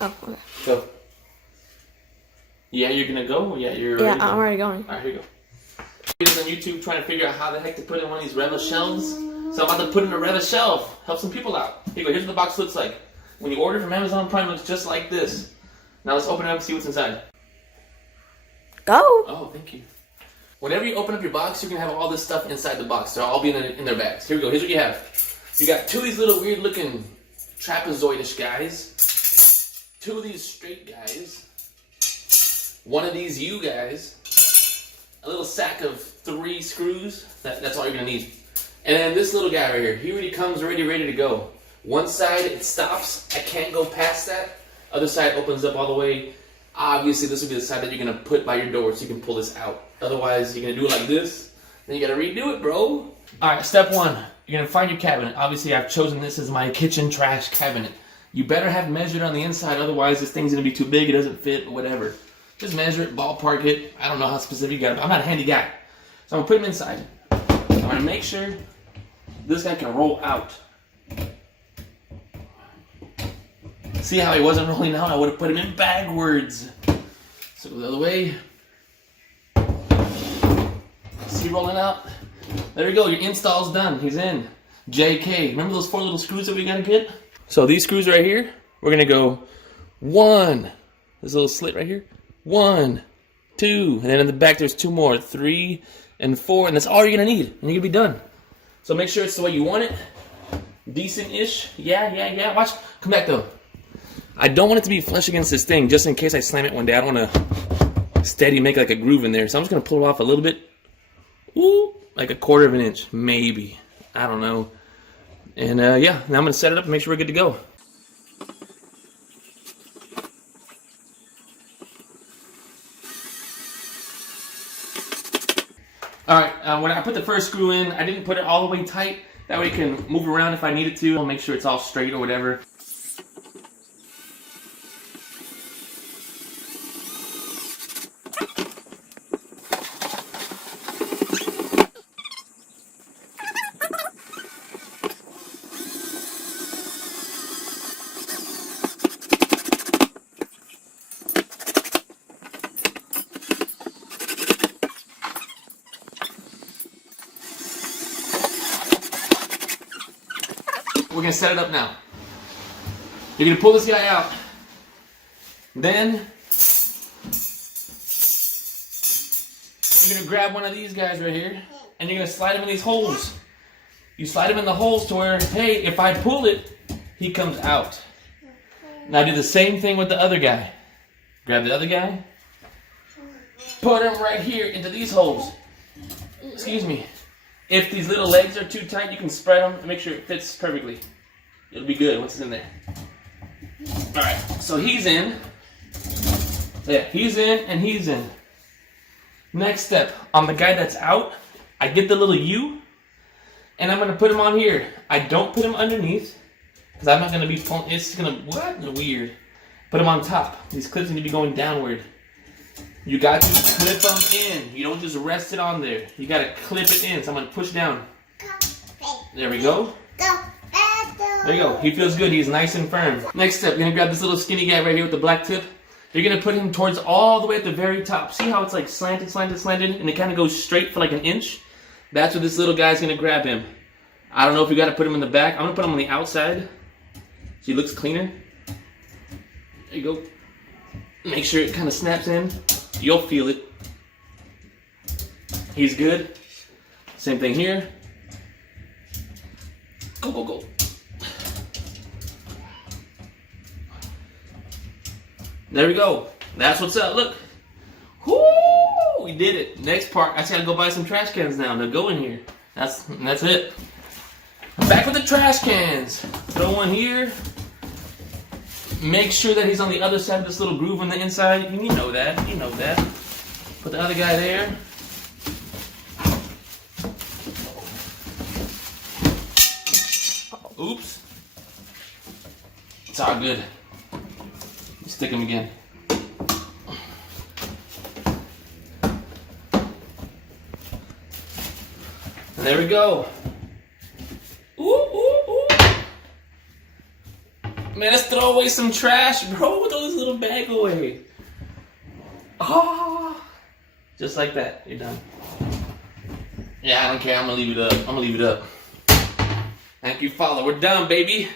Oh, okay. Go. Yeah, you're gonna go? Yeah, you're Yeah, ready to go? I'm already going. Alright, here you go. Videos on YouTube trying to figure out how the heck to put in one of these Reva shelves. So I'm about to put in a Reva shelf. Help some people out. Here you go. Here's what the box looks like. When you order from Amazon Prime, it looks just like this. Now let's open it up and see what's inside. Go. Oh, thank you. Whenever you open up your box, you're going to have all this stuff inside the box. They'll all be in their bags. Here we go. Here's what you have. You got two of these little weird looking trapezoidish guys. Two of these straight guys. One of these U guys. A little sack of 3 screws. That's all you're going to need. And then this little guy right here. He already comes ready to go. One side, it stops. I can't go past that. Other side opens up all the way. Obviously, this will be the side that you're going to put by your door so you can pull this out. Otherwise, you're going to do it like this. Then you got to redo it, bro. All right, step 1. You're going to find your cabinet. Obviously, I've chosen this as my kitchen trash cabinet. You better have measured on the inside. Otherwise, this thing's going to be too big. It doesn't fit or whatever. Just measure it, ballpark it. I don't know how specific you got it, but I'm not a handy guy. So I'm going to put him inside. I'm going to make sure this guy can roll out. See how he wasn't rolling out? I would have put him in backwards. So go the other way. See rolling out? There we go. Your install's done. He's in. JK. Remember those 4 little screws that we gotta get? So these screws right here, we're gonna go 1. This little slit right here. 1, 2, and then in the back there's 2 more. 3 and 4, and that's all you're gonna need, and you're gonna be done. So make sure it's the way you want it. Decent-ish. Yeah. Watch. Come back though. I don't want it to be flush against this thing, just in case I slam it one day. I don't want to steady make like a groove in there. So I'm just going to pull it off a little bit. Ooh, like a 1/4 of an inch, maybe. I don't know. And yeah, now I'm going to set it up and make sure we're good to go. Alright, when I put the first screw in, I didn't put it all the way tight. That way it can move around if I needed to. I'll make sure it's all straight or whatever. We're going to set it up now. You're going to pull this guy out. Then, you're going to grab one of these guys right here, and you're going to slide him in these holes. You slide him in the holes to where, hey, if I pull it, he comes out. Now do the same thing with the other guy. Grab the other guy, put him right here into these holes. Excuse me. If these little legs are too tight, you can spread them and make sure it fits perfectly. It'll be good once it's in there. Alright, so he's in. Yeah, he's in and he's in. Next step, on the guy that's out, I get the little U, and I'm going to put him on here. I don't put him underneath, because I'm not going to be pulling, it's going to, what? Weird. Put him on top. These clips need to be going downward. You got to clip them in. You don't just rest it on there. You got to clip it in. So I'm going to push down. There we go. There you go. He feels good. He's nice and firm. Next step, you're going to grab this little skinny guy right here with the black tip. You're going to put him towards all the way at the very top. See how it's like slanted, and it kind of goes straight for like an inch? That's where this little guy's going to grab him. I don't know if you got to put him in the back. I'm going to put him on the outside so he looks cleaner. There you go. Make sure it kind of snaps in. You'll feel it. He's good. Same thing here. Go. There we go. That's what's up. Look. Whoo! We did it. Next part, I just gotta go buy some trash cans now to go in here. That's it. Back with the trash cans. Throw one here. Make sure that he's on the other side of this little groove on the inside. You know that. Put the other guy there. Oops. It's all good. Stick him again. And there we go. Ooh. Man, let's throw away some trash, bro. Throw this little bag away. Oh, just like that. You're done. Yeah, I don't care. I'm gonna leave it up. I'm gonna leave it up. Thank you, Father. We're done, baby.